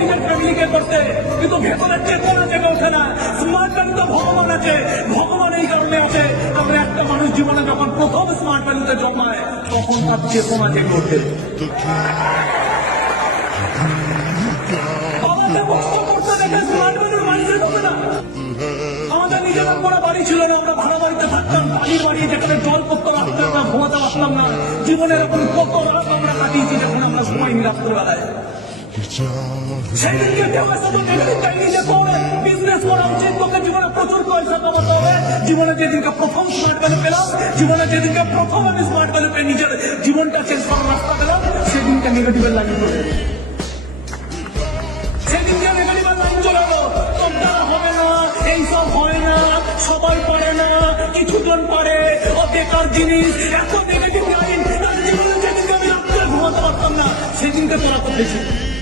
নিজের ফ্যামিলিকে করতে, কিন্তু ভেতরের চেতনা জেগে ওঠে না। স্মার্ট ভ্যালু তো ভগবান আছে, ভগবান এই কারণে আছে, আমরা একটা মানুষ জীবনে যখন প্রথম স্মার্ট ভ্যালুতে জন্মায় তখন তার চেতনা জেগে ওঠে। বাবাকে কষ্ট করতে দেখে স্মার্ট ভ্যালুর মাইন্ডসেট হবে না। আমাদের নিজেদের কোনো বাড়ি ছিল না, আমরা ভাড়া বাড়িতে থাকতাম, টালির বাড়ি, যেখানে জল করতে রাখতাম না, ঘুমাতে পারতাম না। জীবনে এরকম কত রাত আমরা কাটিয়েছি যখন আমরা ঘুমাইনি রাত্রেবেলায়। সেদিনকে কেউ এসে বলতে চাইনি যে তোর বিজনেস করা উচিত, তোকে জীবনে প্রচুর পয়সা কামাতে হবে। জীবনে যেদিনকে প্রথম স্মার্ট ভ্যালু পেলাম, জীবনে যেদিনকে প্রথম আমি স্মার্ট ভ্যালু পেয়ে নিজের জীবনটা চেঞ্জ করার রাস্তা পেলাম, সেদিনকে নেগেটিভের লাইন চলে এলো। সেদিনকে নেগেটিভের লাইন চলে এলো, তোর দ্বারা হবে না, এইসব হয় না, সবাই পারে না, কিছুজন পারে, ও বেকার জিনিস, এত নেগেটিভ লাইন। জীবনে যেদিনকে আমি রাত্রে ঘুমাতে পারতাম না, সেদিনকে তোরা করতেছি।